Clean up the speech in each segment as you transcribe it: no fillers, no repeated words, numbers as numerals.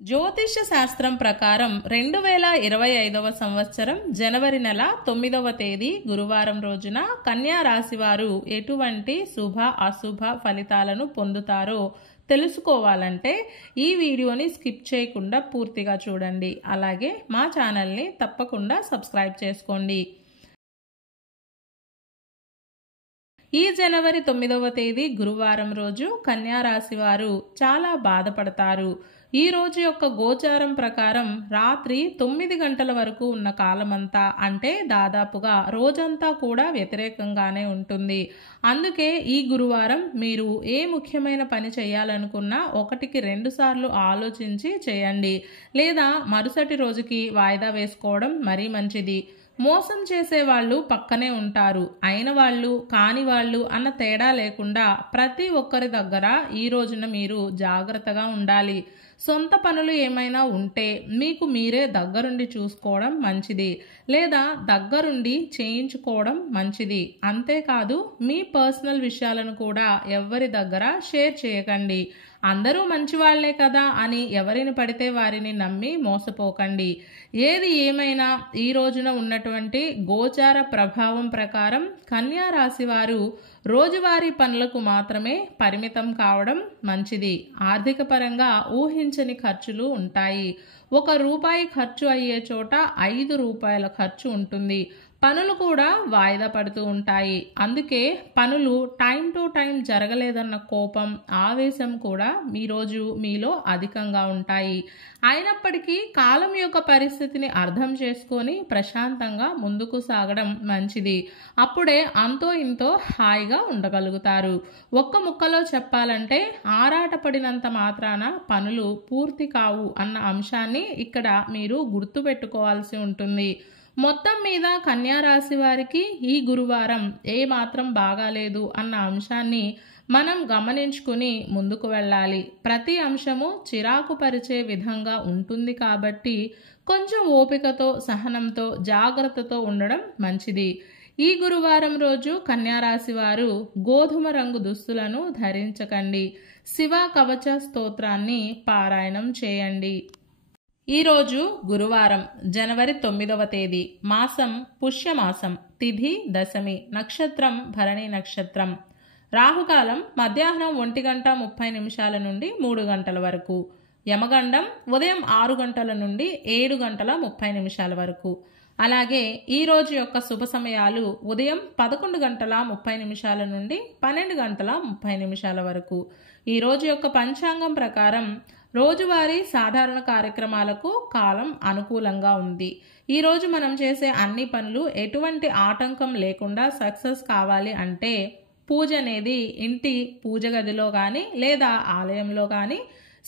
జ్యోతిష్య శాస్త్రం ప్రకారం 2025వ సంవత్సరం జనవరి నెల 9వ తేదీ గురువారం రోజున కన్యా రాశి వారు ఎటువంటి శుభ అశుభ ఫలితాలను పొందుతారో తెలుసుకోవాలంటే ఈ వీడియోని స్కిప్ చేయకుండా పూర్తిగా చూడండి. అలాగే మా ఛానల్ని తప్పకుండా సబ్స్క్రైబ్ చేసుకోండి. ఈ జనవరి 9వ తేదీ గురువారం రోజు కన్యా రాశి వారు చాలా బాధపడతారు. ఈ రోజు యొక్క గోచారం ప్రకారం రాత్రి 9 గంటల వరకు ఉన్న కాలమంతా అంటే దాదాపుగా రోజంతా కూడా వ్యతిరేకంగానే ఉంటుంది. అందుకే ఈ గురువారం మీరు ఏ ముఖ్యమైన పని చేయాలనుకున్నా 1కి 2 సార్లు ఆలోచించి చేయండి, లేదా మరుసటి రోజుకి వాయిదా వేసుకోవడం మరీ మంచిది. మోసం చేసేవాళ్ళు పక్కనే ఉంటారు. అయిన వాళ్ళు కాని వాళ్ళు అన్న తేడా లేకుండా ప్రతి ఒక్కరి దగ్గర ఈ రోజున మీరు జాగ్రత్తగా ఉండాలి. సొంత పనులు ఏమైనా ఉంటే మీకు మీరే దగ్గరుండి చూసుకోవడం మంచిది, లేదా దగ్గరుండి చేయించుకోవడం మంచిది. అంతేకాదు మీ పర్సనల్ విషయాలను కూడా ఎవ్వరి దగ్గర షేర్ చేయకండి. అందరూ మంచివాళ్లే కదా అని ఎవరిని పడితే వారిని నమ్మి మోసపోకండి. ఏది ఏమైనా ఈ రోజున ఉన్నటువంటి గోచార ప్రభావం ప్రకారం కన్యా రాశి వారు రోజువారీ పనులకు మాత్రమే పరిమితం కావడం మంచిది. ఆర్థిక పరంగా ఊహించని ఖర్చులు ఉంటాయి. ₹1 ఖర్చు అయ్యే చోట ₹5 ఖర్చు ఉంటుంది. పనులు కూడా వాయిదా పడుతూ ఉంటాయి. అందుకే పనులు టైం టు టైం జరగలేదన్న కోపం, ఆవేశం కూడా ఈరోజు మీలో అధికంగా ఉంటాయి. అయినప్పటికీ కాలం యొక్క పరిస్థితిని అర్థం చేసుకొని ప్రశాంతంగా ముందుకు సాగడం మంచిది. అప్పుడే అంతో ఇంతో హాయిగా ఉండగలుగుతారు. ఒక్క ముక్కలో చెప్పాలంటే ఆరాటపడినంత మాత్రాన పనులు పూర్తి కావు అన్న అంశాన్ని ఇక్కడ మీరు గుర్తుపెట్టుకోవాల్సి ఉంటుంది. మొత్తం మీద కన్యా రాశి వారికి ఈ గురువారం ఏ మాత్రం బాగాలేదు అన్న అంశాన్ని మనం గమనించుకుని ముందుకు వెళ్ళాలి. ప్రతి అంశము చిరాకు పరిచే విధంగా ఉంటుంది కాబట్టి కొంచెం ఓపికతో, సహనంతో, జాగ్రత్తతో ఉండడం మంచిది. ఈ గురువారం రోజు కన్యా రాశి వారు గోధుమ రంగు దుస్తులను ధరించకండి. శివ కవచ స్తోత్రాన్ని పారాయణం చేయండి. ఈరోజు గురువారం జనవరి 9వ తేదీ, మాసం పుష్యమాసం, తిథి దశమి, నక్షత్రం భరణి నక్షత్రం. రాహుకాలం మధ్యాహ్నం 1:30 నుండి 3 గంటల వరకు. యమగండం ఉదయం 6 గంటల నుండి 7 గంటల 30 నిమిషాల వరకు. అలాగే ఈ రోజు యొక్క శుభ సమయాలు ఉదయం 11:30 నుండి 12:30 వరకు. ఈ రోజు యొక్క పంచాంగం ప్రకారం రోజువారీ సాధారణ కార్యక్రమాలకు కాలం అనుకూలంగా ఉంది. ఈ రోజు మనం చేసే అన్ని పనులు ఎటువంటి ఆటంకం లేకుండా సక్సెస్ కావాలి అంటే పూజ అనేది ఇంటి పూజ గదిలో కానీ లేదా ఆలయంలో కానీ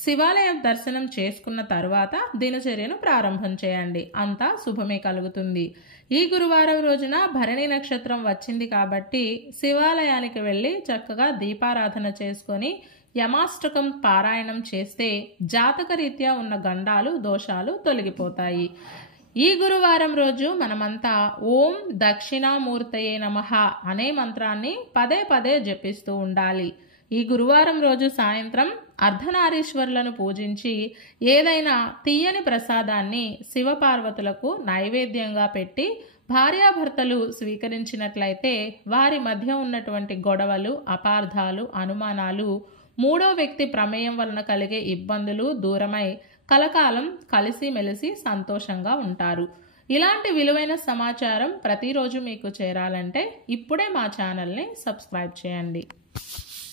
శివాలయం దర్శనం చేసుకున్న తర్వాత దినచర్యను ప్రారంభం చేయండి. అంతా శుభమే కలుగుతుంది. ఈ గురువారం రోజున భరణి నక్షత్రం వచ్చింది కాబట్టి శివాలయానికి వెళ్ళి చక్కగా దీపారాధన చేసుకొని యమాష్టకం పారాయణం చేస్తే జాతకరీత్యా ఉన్న గండాలు, దోషాలు తొలగిపోతాయి. ఈ గురువారం రోజు మనమంతా ఓం దక్షిణామూర్తయే నమః అనే మంత్రాన్ని పదే పదే జపిస్తూ ఉండాలి. ఈ గురువారం రోజు సాయంత్రం అర్ధనారీశ్వరులను పూజించి ఏదైనా తీయని ప్రసాదాన్ని శివపార్వతులకు నైవేద్యంగా పెట్టి భార్యాభర్తలు స్వీకరించినట్లయితే వారి మధ్య ఉన్నటువంటి గొడవలు, అపార్థాలు, అనుమానాలు, మూడో వ్యక్తి ప్రమేయం వలన కలిగే ఇబ్బందులు దూరమై కలకాలం కలిసిమెలిసి సంతోషంగా ఉంటారు. ఇలాంటి విలువైన సమాచారం ప్రతిరోజు మీకు చేరాలంటే ఇప్పుడే మా ఛానల్ని సబ్స్క్రైబ్ చేయండి.